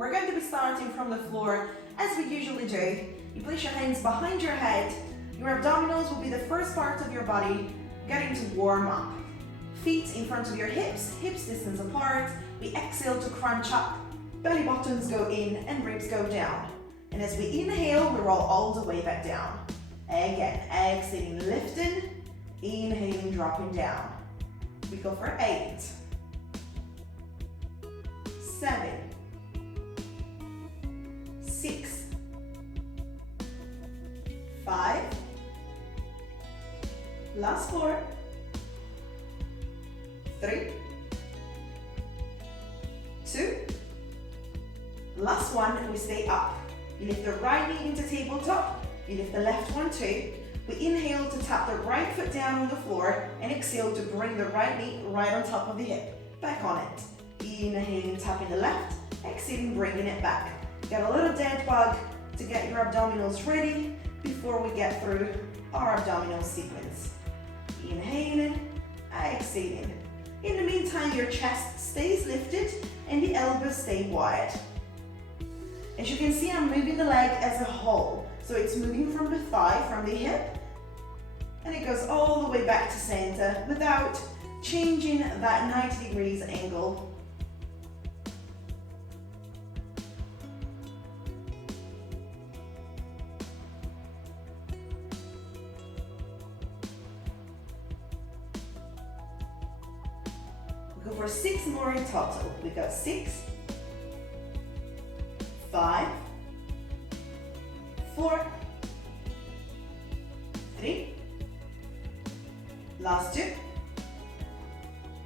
We're going to be starting from the floor as we usually do. You place your hands behind your head. Your abdominals will be the first part of your body getting to warm up. Feet in front of your hips, hips distance apart. We exhale to crunch up. Belly buttons go in and ribs go down. And as we inhale, we roll all the way back down. Again, exhaling, lifting, inhaling, dropping down. We go for 8, 7, 6, 5, last 4, 3, 2, last 1, we stay up. You lift the right knee into tabletop, you lift the left one too. We inhale to tap the right foot down on the floor and exhale to bring the right knee right on top of the hip. Back on it. Inhaling, tapping the left, exhaling, bringing it back. Get a little dead bug to get your abdominals ready before we get through our abdominal sequence. Inhaling, exhaling. In the meantime, your chest stays lifted and the elbows stay wide. As you can see, I'm moving the leg as a whole. So it's moving from the thigh, from the hip, and it goes all the way back to center without changing that 90 degrees angle. We'll go for 6 more in total. We got 6, 5, 4, 3, last 2,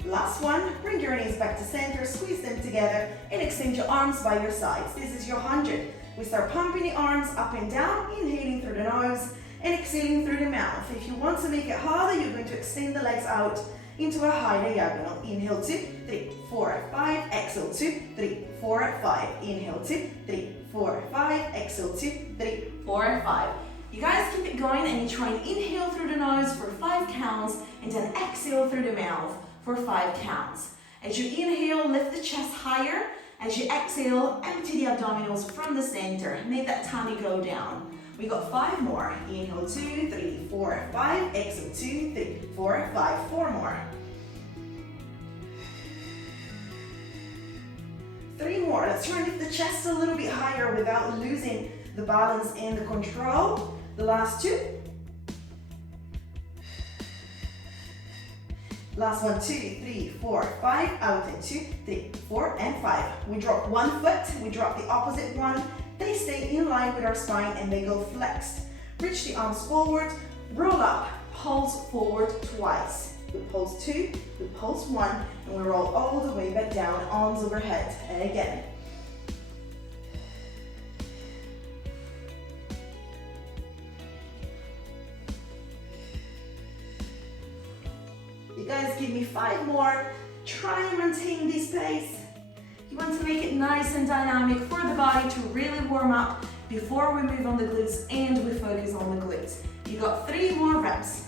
last 1. Bring your knees back to center, squeeze them together and extend your arms by your sides. This is your 100. We start pumping the arms up and down, inhaling through the nose and exhaling through the mouth. If you want to make it harder, you're going to extend the legs out into a high diagonal. Inhale 2, 3, 4, 5, exhale 2, 3, 4, 5, inhale 2, 3, 4, 5, exhale 2, 3, 4, 5. You guys keep it going and you try and inhale through the nose for 5 counts and then exhale through the mouth for 5 counts. As you inhale, lift the chest higher. As you exhale, empty the abdominals from the center. Make that tummy go down. We got 5 more. Inhale 2, 3, 4, 5, exhale 2, 3, 4, 5, 4 more. 3 more. Let's try and lift the chest a little bit higher without losing the balance and the control. The last 2. Last 1, 2, 3, 4, 5, out and 2, 3, 4, and 5. We drop one foot, we drop the opposite one. They stay in line with our spine and they go flexed. Reach the arms forward, roll up, pulse forward twice. We pulse 2, we pulse 1, and we roll all the way back down, arms overhead. And again. You guys give me 5 more. Try and maintain this pace. You want to make it nice and dynamic for the body to really warm up before we move on the glutes and we focus on the glutes. You got 3 more reps.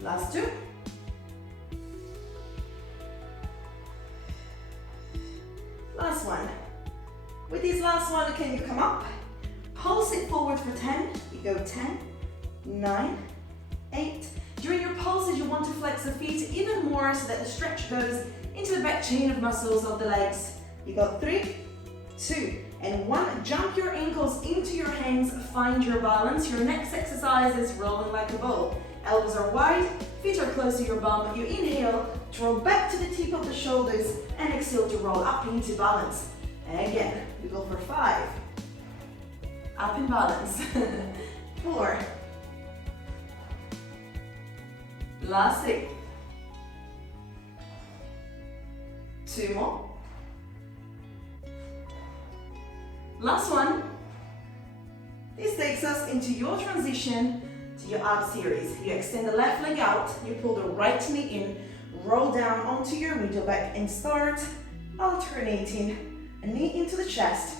Last 2. Last 1. With this last one, can you come up? Pulse it forward for 10. You go 10, 9, 8. During your pulses, you want to flex the feet even more so that the stretch goes into the back chain of muscles of the legs. You got 3, 2, and 1. Jump your ankles into your hands, find your balance. Your next exercise is rolling like a ball. Elbows are wide, feet are close to your bum. You inhale to roll back to the tip of the shoulders and exhale to roll up into balance. And again, we go for 5. Up in balance. 4. Last 3. 2 more. Last 1. This takes us into your transition to your ab series. You extend the left leg out, you pull the right knee in, roll down onto your middle back and start alternating a knee into the chest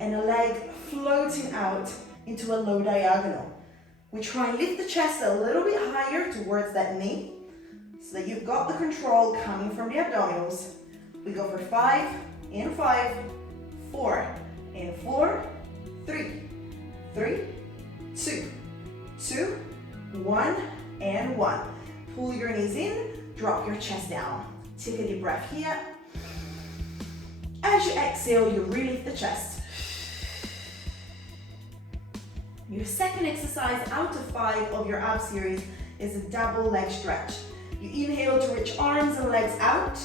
and a leg floating out into a low diagonal. We try and lift the chest a little bit higher towards that knee so that you've got the control coming from the abdominals. We go for 5, and 5, 4, and 4, 3, 3, 2, 2, 1, and 1. Pull your knees in, drop your chest down. Take a deep breath here. As you exhale, you relift the chest. Your second exercise out of 5 of your ab series is a double leg stretch. You inhale to reach arms and legs out,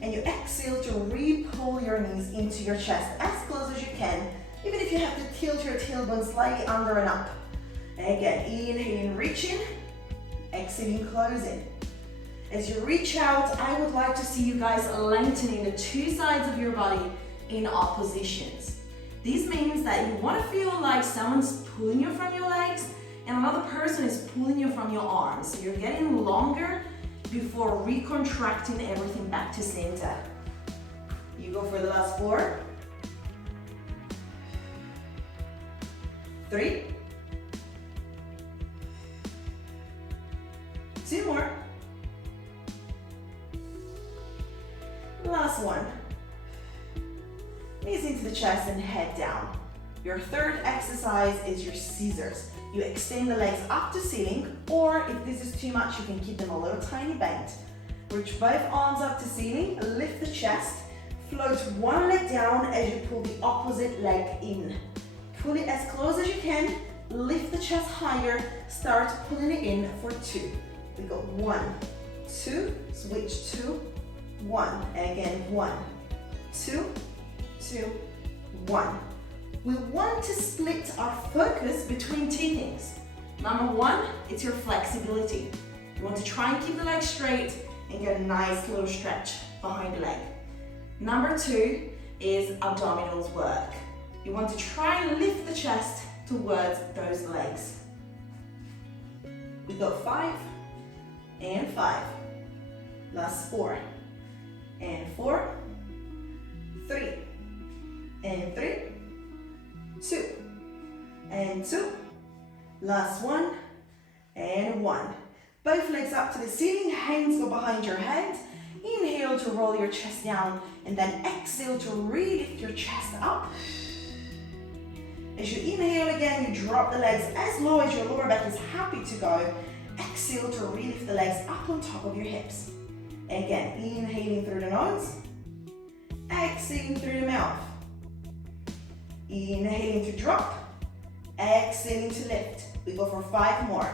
and you exhale to re-pull your knees into your chest as close as you can, even if you have to tilt your tailbone slightly under and up. Again, inhaling, reaching, exhaling, closing. As you reach out, I would like to see you guys lengthening the 2 sides of your body in oppositions. This means that you want to feel like someone's pulling you from your legs and another person is pulling you from your arms. So you're getting longer before recontracting everything back to center. You go for the last 4, 3, 2 more. Last one. Knees into the chest and head down. Your third exercise is your scissors. You extend the legs up to ceiling, or if this is too much, you can keep them a little tiny bent. Reach both arms up to ceiling, lift the chest, float one leg down as you pull the opposite leg in. Pull it as close as you can, lift the chest higher, start pulling it in for 2. We go 1, 2, switch 2, 1, again 1, 2, 2, 1. We want to split our focus between 2 things. Number 1, it's your flexibility. You want to try and keep the leg straight and get a nice little stretch behind the leg. Number 2 is abdominals work. You want to try and lift the chest towards those legs. We go 5 and 5. Last 4 and 4, 3 and 3, 2 and 2, last 1 and 1. Both legs up to the ceiling, hands go behind your head. Inhale to roll your chest down, and then exhale to relift your chest up. As you inhale again, you drop the legs as low as your lower back is happy to go. Exhale to relift the legs up on top of your hips. Again, inhaling through the nose, exhaling through the mouth. Inhaling to drop, exhaling to lift. We go for 5 more.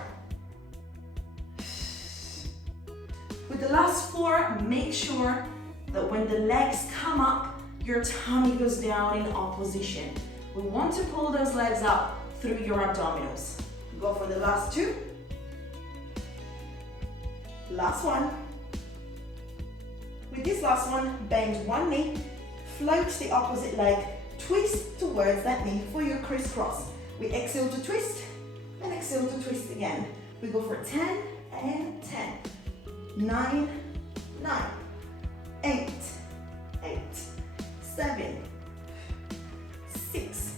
With the last 4, make sure that when the legs come up, your tummy goes down in opposition. We want to pull those legs up through your abdominals. Go for the last 2. Last one. With this last one, bend one knee, float the opposite leg, twist towards that knee for your crisscross. We exhale to twist and exhale to twist again. We go for 10 and 10. 9, 9, 8, 8, 7, 6.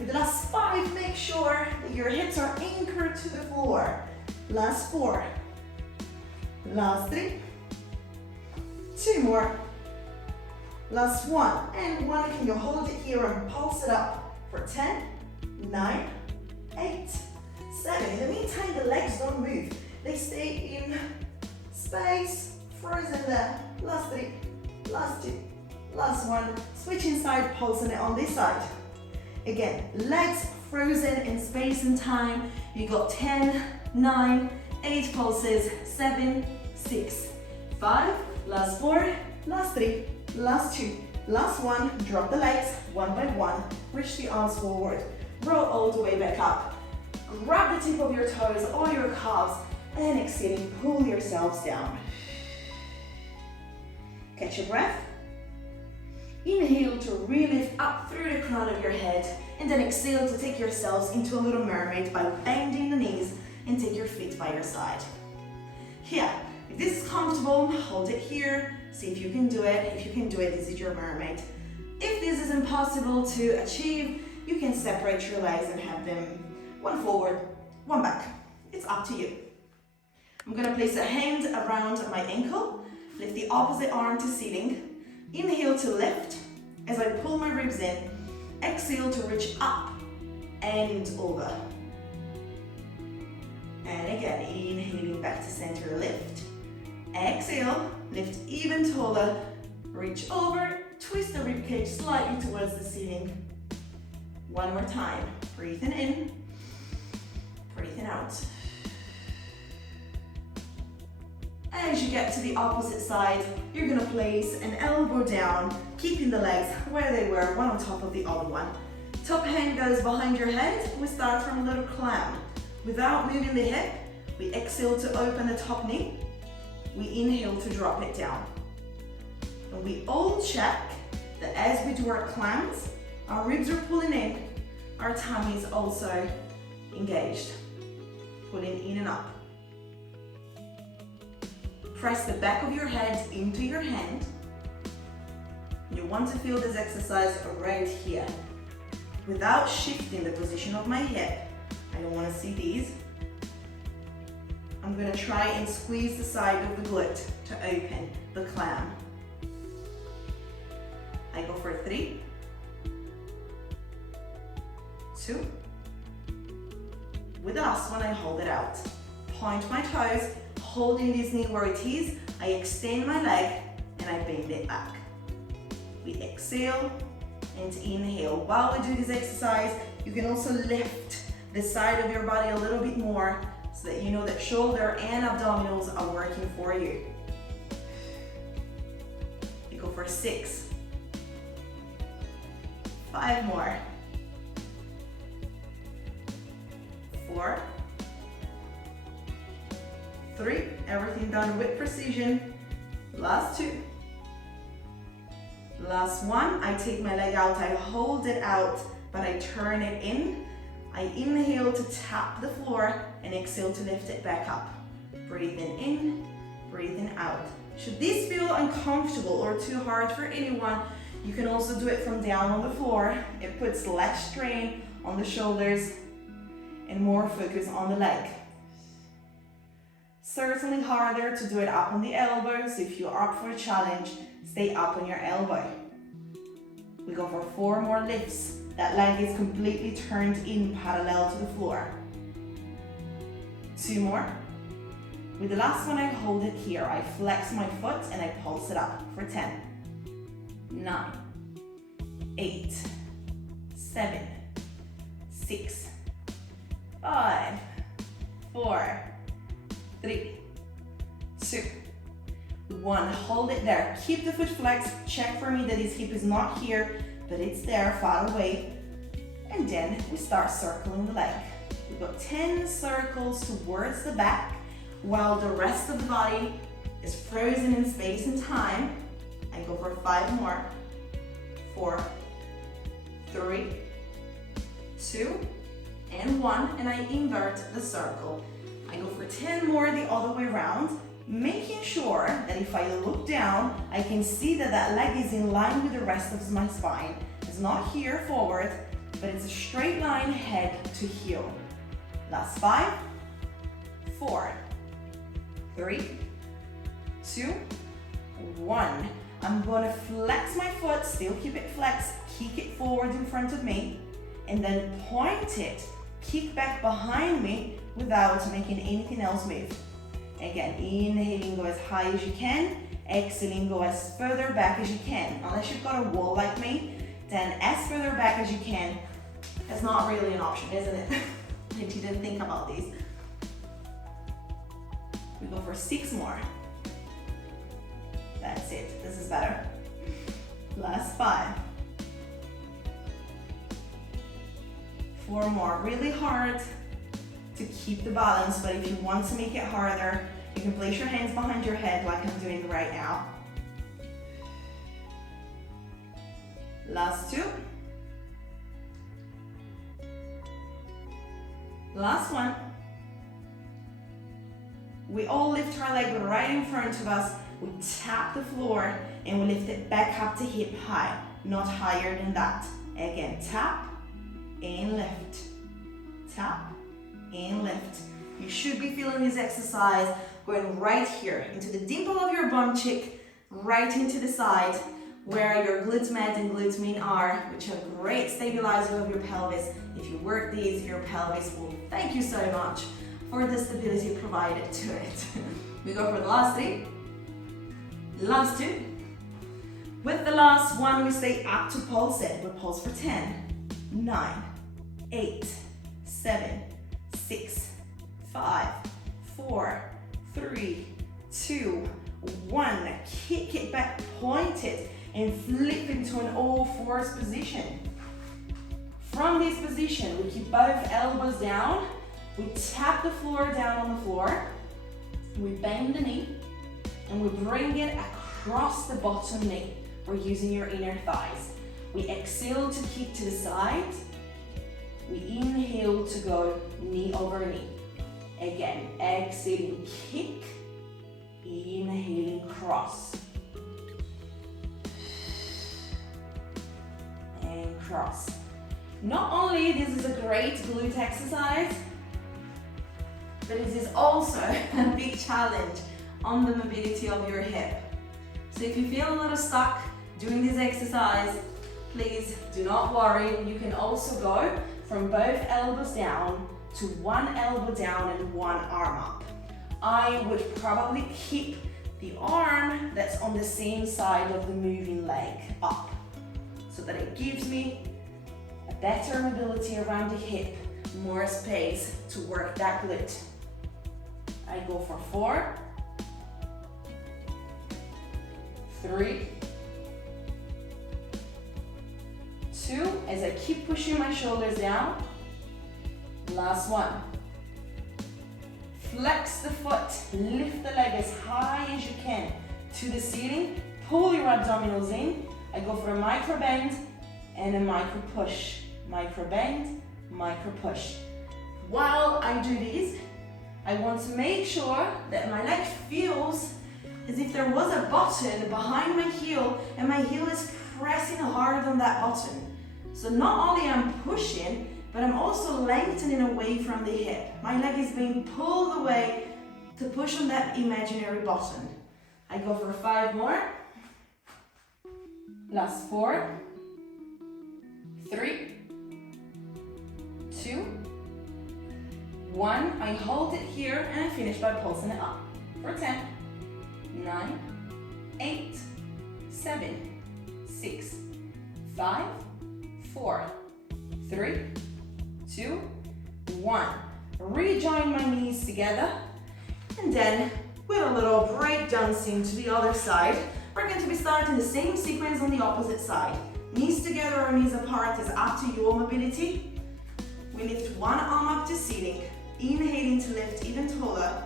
With the last 5, make sure that your hips are anchored to the floor. Last 4. Last 3. 2 more. Last 1 and 1. Can you hold it here and pulse it up for 10, 9, 8, 7. In the meantime, the legs don't move. They stay in space, frozen there. Last 3, last 2, last 1. Switching side, pulsing it on this side. Again, legs frozen in space and time. You got 10, 9, 8 pulses, 7, 6, 5, last 4, last 3, last 2, last 1. Drop the legs one by one. Reach the arms forward. Roll all the way back up. Grab the tip of your toes or your calves and exhaling, pull yourselves down. Catch your breath. Inhale to relift up through the crown of your head, and then exhale to take yourselves into a little mermaid by bending the knees and take your feet by your side. Here, if this is comfortable, hold it here. See if you can do it. If you can do it, this is your mermaid. If this is impossible to achieve, you can separate your legs and have them one forward, one back. It's up to you. I'm gonna place a hand around my ankle, lift the opposite arm to ceiling, inhale to lift as I pull my ribs in, exhale to reach up and over. And again, inhaling back to center, lift. Exhale, lift even taller, reach over, twist the rib cage slightly towards the ceiling. One more time, breathing in, breathing out. As you get to the opposite side, you're gonna place an elbow down, keeping the legs where they were, one on top of the other one. Top hand goes behind your head. We start from a little clam. Without moving the hip, we exhale to open the top knee. We inhale to drop it down. And we all check that as we do our clams, our ribs are pulling in, our tummy is also engaged, pulling in and up. Press the back of your head into your hand. You want to feel this exercise right here. Without shifting the position of my hip, I don't want to see these. I'm going to try and squeeze the side of the glute to open the clam. I go for 3, 2. With the last one, I hold it out. Point my toes, holding this knee where it is. I extend my leg and I bend it back. We exhale and inhale. While we do this exercise, you can also lift the side of your body a little bit more so that you know that shoulder and abdominals are working for you. You go for 6. 5 more. 4. 3. Everything done with precision. Last 2. Last 1. I take my leg out, I hold it out, but I turn it in. I inhale to tap the floor and exhale to lift it back up. Breathing in, breathing out. Should this feel uncomfortable or too hard for anyone, you can also do it from down on the floor. It puts less strain on the shoulders and more focus on the leg. Certainly harder to do it up on the elbow, so if you're up for a challenge, stay up on your elbow. We go for 4 more lifts. That leg is completely turned in parallel to the floor. 2 more. With the last one, I hold it here. I flex my foot and I pulse it up for 10, 9, 8, 7, 6, 5, 4, 3, 2, 1. Hold it there. Keep the foot flexed. Check for me that his hip is not here, but it's there, far away. And then we start circling the leg. We've got 10 circles towards the back, while the rest of the body is frozen in space and time. I go for 5 more. 4, 3, 2, and 1, and I invert the circle. I go for 10 more the other way around, making sure that if I look down, I can see that that leg is in line with the rest of my spine. It's not here forward, but it's a straight line head to heel. Last 5, 4, 3, 2, 1. I'm gonna flex my foot, still keep it flexed, kick it forward in front of me, and then point it, kick back behind me without making anything else move. Again, inhaling, go as high as you can. Exhaling, go as further back as you can. Unless you've got a wall like me, then as further back as you can. That's not really an option, isn't it? I didn't think about these. We go for 6 more. That's it, this is better. Last 5. 4 more, really hard to keep the balance, but if you want to make it harder, you can place your hands behind your head like I'm doing right now. Last 2. Last 1. We all lift our leg right in front of us. We tap the floor and we lift it back up to hip high, not higher than that. Again, tap and lift. tap, and lift. You should be feeling this exercise going right here into the dimple of your bum cheek, right into the side where your glutes med and glutes min are, which are great stabilizer of your pelvis. If you work these, your pelvis will thank you so much for the stability provided to it. We go for the last three. Last two. With the last one, we stay up to pulse it. We'll pulse for 10, 9, 8, 7, 6, 5, 4, 3, 2, 1. Kick it back, point it, and flip into an all fours position. From this position, we keep both elbows down. We tap the floor down on the floor. We bend the knee, and we bring it across the bottom knee. We're using your inner thighs. We exhale to kick to the side. We inhale to go knee over knee. Again, exhaling, kick. Inhaling, cross. And cross. Not only this is a great glute exercise, but it is also a big challenge on the mobility of your hip. So if you feel a little stuck doing this exercise, please do not worry. You can also go from both elbows down to one elbow down and one arm up. I would probably keep the arm that's on the same side of the moving leg up so that it gives me a better mobility around the hip, more space to work that glute. I go for 4, 3, 2, as I keep pushing my shoulders down. Last one. Flex the foot, lift the leg as high as you can to the ceiling, pull your abdominals in. I go for a micro bend and a micro push. Micro bend, micro push. While I do this, I want to make sure that my leg feels as if there was a button behind my heel and my heel is pressing hard on that button. So not only I'm pushing, but I'm also lengthening away from the hip. My leg is being pulled away to push on that imaginary button. I go for 5 more. Last 4, 3, 2, 1. I hold it here and I finish by pulsing it up for 10, 9, 8, 7, 6, 5, 4, 3, 2, 1. Rejoin my knees together, and then with a little break dancing to the other side, we're going to be starting the same sequence on the opposite side. Knees together or knees apart is up to your mobility. We lift one arm up to ceiling, inhaling to lift even taller,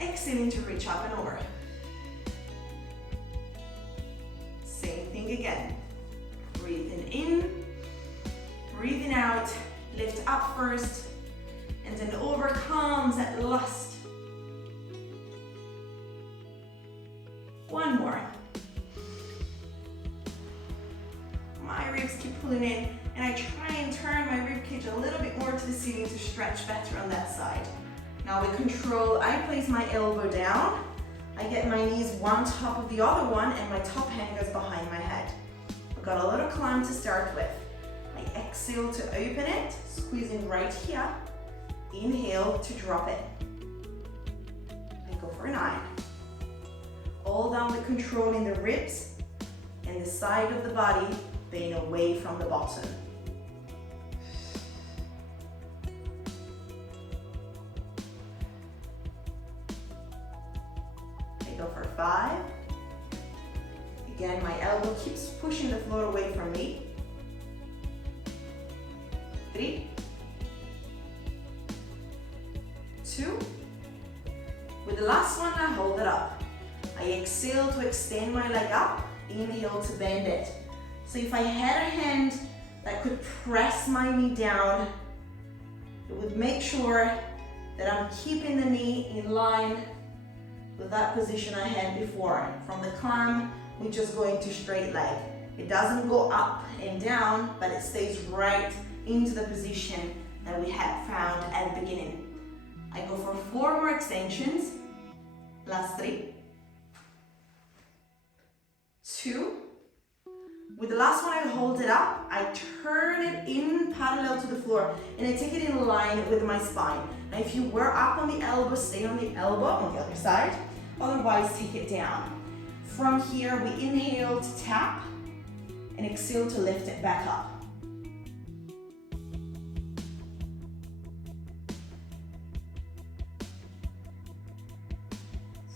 exhaling to reach up and over. Same thing again. Breathing in, breathing out, lift up first, and then over comes that last. One more. My ribs keep pulling in, and I try and turn my rib cage a little bit more to the ceiling to stretch better on that side. Now with control, I place my elbow down. I get my knees one top of the other one, and my top hand goes behind my head. I've got a little climb to start with. I exhale to open it, squeezing right here. Inhale to drop it. I go for 9. All down with control in the ribs and the side of the body being away from the bottom. I go for 5. Again, my elbow keeps pushing the floor away from me. 3, 2. With the last one, I hold it up. I exhale to extend my leg up, inhale to bend it. So if I had a hand that could press my knee down, it would make sure that I'm keeping the knee in line with that position I had before. From the climb, we just go into straight leg. It doesn't go up and down, but it stays right into the position that we had found at the beginning. I go for 4 more extensions. Last 3. 2. With the last one, I hold it up, I turn it in parallel to the floor, and I take it in line with my spine. Now, if you were up on the elbow, stay on the elbow on the other side. Otherwise, take it down. From here, we inhale to tap, and exhale to lift it back up.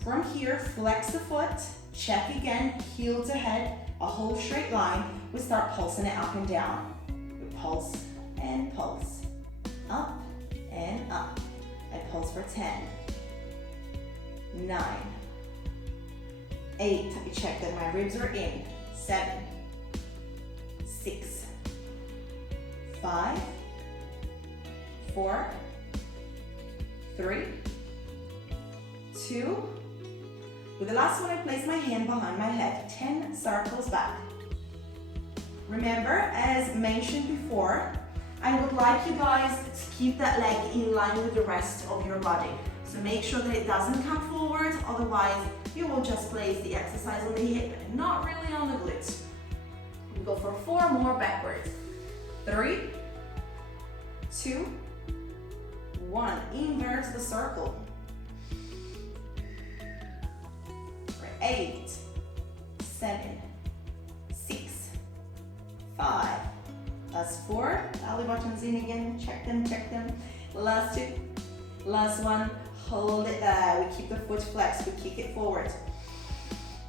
From here, flex the foot, check again, heel to head, a whole straight line. We start pulsing it up and down. We pulse and pulse, up and up. I pulse for 10, 9, 8, I check that my ribs are in, 7, 6, 5, 4, 3, 2, with the last one, I place my hand behind my head, 10 circles back. Remember, as mentioned before, I would like you guys to keep that leg in line with the rest of your body. So make sure that it doesn't come forward, otherwise you will just place the exercise on the hip and not really on the glutes. We go for 4 more backwards. 3, 2, 1, invert the circle. 8, 7, 6, 5, last 4, belly buttons in again, check them, last 2, last 1, hold it there, we keep the foot flexed, we kick it forward,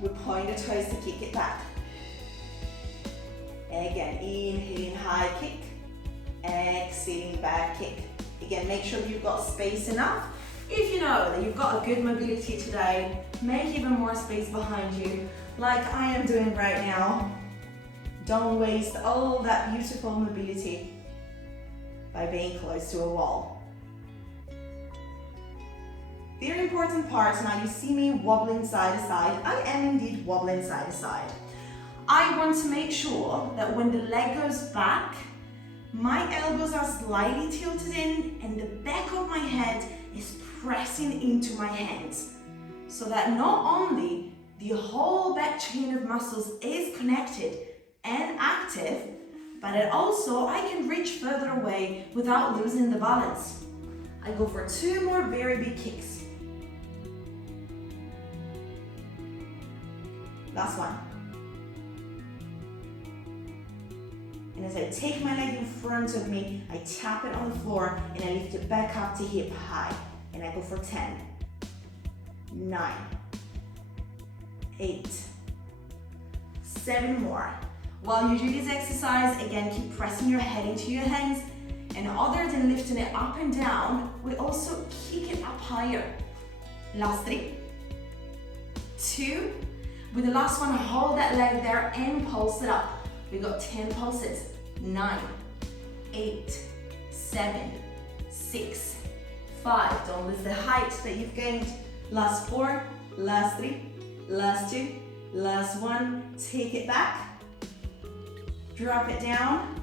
we point the toes to kick it back, again, inhaling high kick, exhaling back kick, again, make sure that you've got space enough. If you know that you've got a good mobility today, make even more space behind you, like I am doing right now. Don't waste all that beautiful mobility by being close to a wall. Very important part, now you see me wobbling side to side. I am indeed wobbling side to side. I want to make sure that when the leg goes back, my elbows are slightly tilted in and the back of my head is pressing into my hands, so that not only the whole back chain of muscles is connected and active, but it also I can reach further away without losing the balance. I go for 2 more very big kicks. Last one. And as I take my leg in front of me, I tap it on the floor and I lift it back up to hip high. And I go for 10, 9, 8, 7 more. While you do this exercise, again, keep pressing your head into your hands. And other than lifting it up and down, we also kick it up higher. Last 3, 2, with the last one, hold that leg there and pulse it up. We got 10 pulses, 9, 8, 7, 6, 5, don't lose the height that you've gained. Last 4, last 3, last 2, last 1, take it back, drop it down,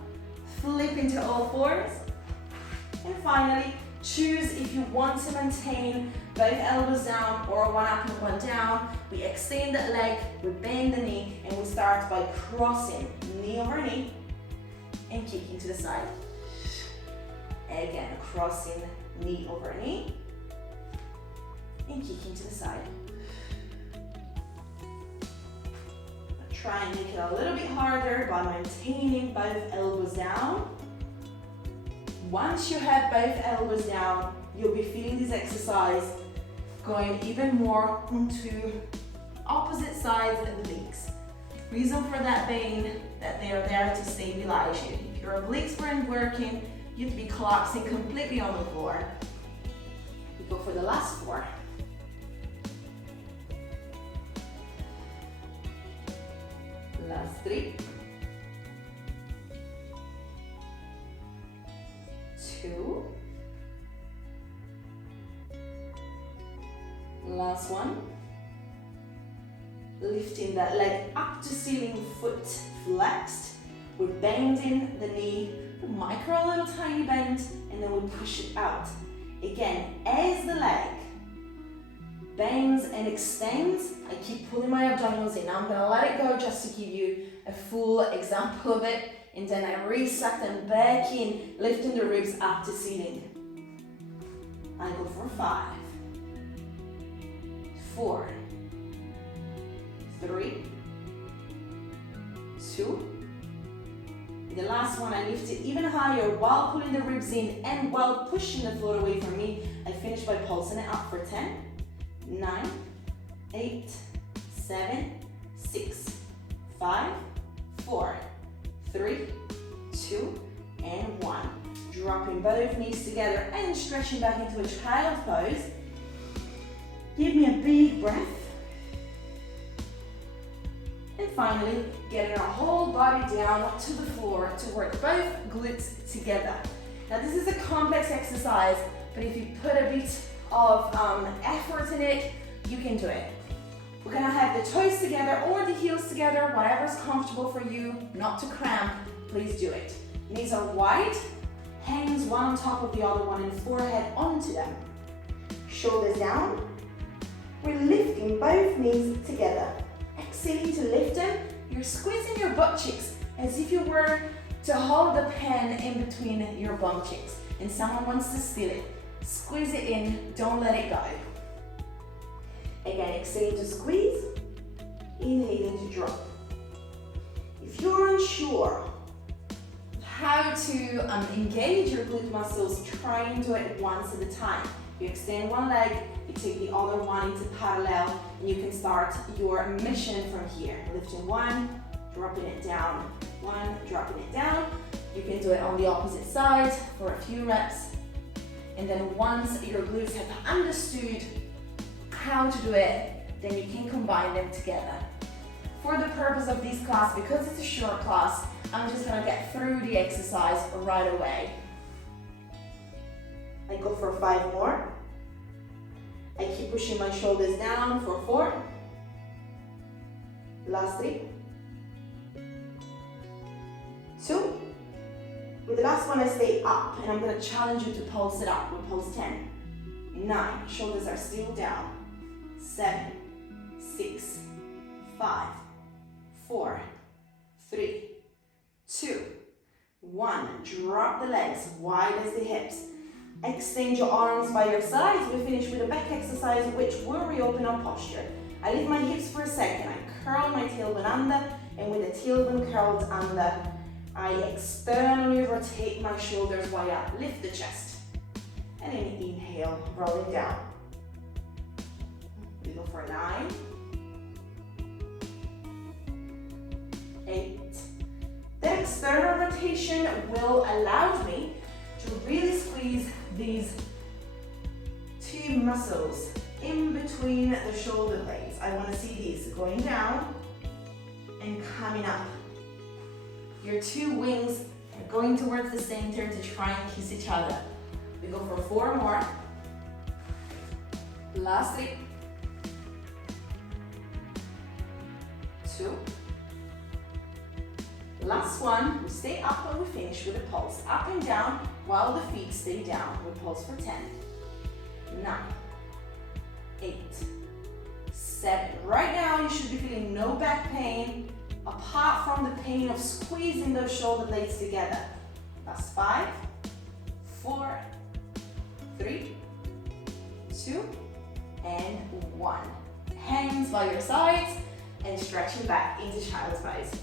flip into all fours, and finally, choose if you want to maintain both elbows down or one up and one down. We extend that leg, we bend the knee, and we start by crossing knee over knee and kicking to the side. Again, crossing knee over knee and kicking to the side. Try and make it a little bit harder by maintaining both elbows down. Once you have both elbows down, you'll be feeling this exercise going even more onto opposite sides of the legs. Reason for that being that they are there to stabilize you. If your obliques weren't working, you'd be collapsing completely on the floor. We go for the last 4. Last 3. 2. Last 1. Lifting that leg up to ceiling, foot flexed. We're bending the knee micro little tiny bend, and then we push it out. Again, as the leg bends and extends, I keep pulling my abdominals in. Now I'm gonna let it go just to give you a full example of it, and then I resuck them back in, lifting the ribs up to ceiling. I go for 5, 4, 3, 2. The last one, I lift it even higher while pulling the ribs in and while pushing the floor away from me. I finish by pulsing it up for 10, 9, 8, 7, 6, 5, 4, 3, 2, and 1. Dropping both knees together and stretching back into a child's pose. Give me a big breath. And finally, getting our whole body down to the floor to work both glutes together. Now this is a complex exercise, but if you put a bit of effort in it, you can do it. We're gonna have the toes together or the heels together, whatever's comfortable for you, not to cramp, please do it. Knees are wide, hands one on top of the other one and forehead onto them. Shoulders down. We're lifting both knees together. Exhaling to lift them, you're squeezing your butt cheeks as if you were to hold the pen in between your bum cheeks and someone wants to steal it. Squeeze it in, don't let it go. Again, exhale to squeeze, inhaling to drop. If you're unsure how to engage your glute muscles, try and do it once at a time. You extend one leg, you take the other one into parallel, and you can start your mission from here. Lifting one, dropping it down, one, dropping it down. You can do it on the opposite side for a few reps. And then once your glutes have understood how to do it, then you can combine them together. For the purpose of this class, because it's a short class, I'm just gonna get through the exercise right away. I go for 5 more. I keep pushing my shoulders down for 4. Last 3. 2. With the last one, I stay up, and I'm gonna challenge you to pulse it up. We'll pulse 10, 9, shoulders are still down, 7, 6, 5, 4, 3, 2, 1. Drop the legs wide as the hips. Extend your arms by your sides. We finish with a back exercise, which will reopen our posture. I lift my hips for a second. I curl my tailbone under, and with the tailbone curled under, I externally rotate my shoulders while I lift the chest. And then inhale, rolling down. We go for 9, 8. The external rotation will allow me to really squeeze these 2 muscles in between the shoulder blades. I want to see these going down and coming up. Your 2 wings are going towards the center to try and kiss each other. We go for 4 more. Last 3. 2. Last one, we stay up and we finish with a pulse. Up and down while the feet stay down. We pulse for 10, 9, 8, 7. Right now you should be feeling no back pain apart from the pain of squeezing those shoulder blades together. That's 5, 4, 3, 2, and 1. Hands by your sides and stretching back into child's pose.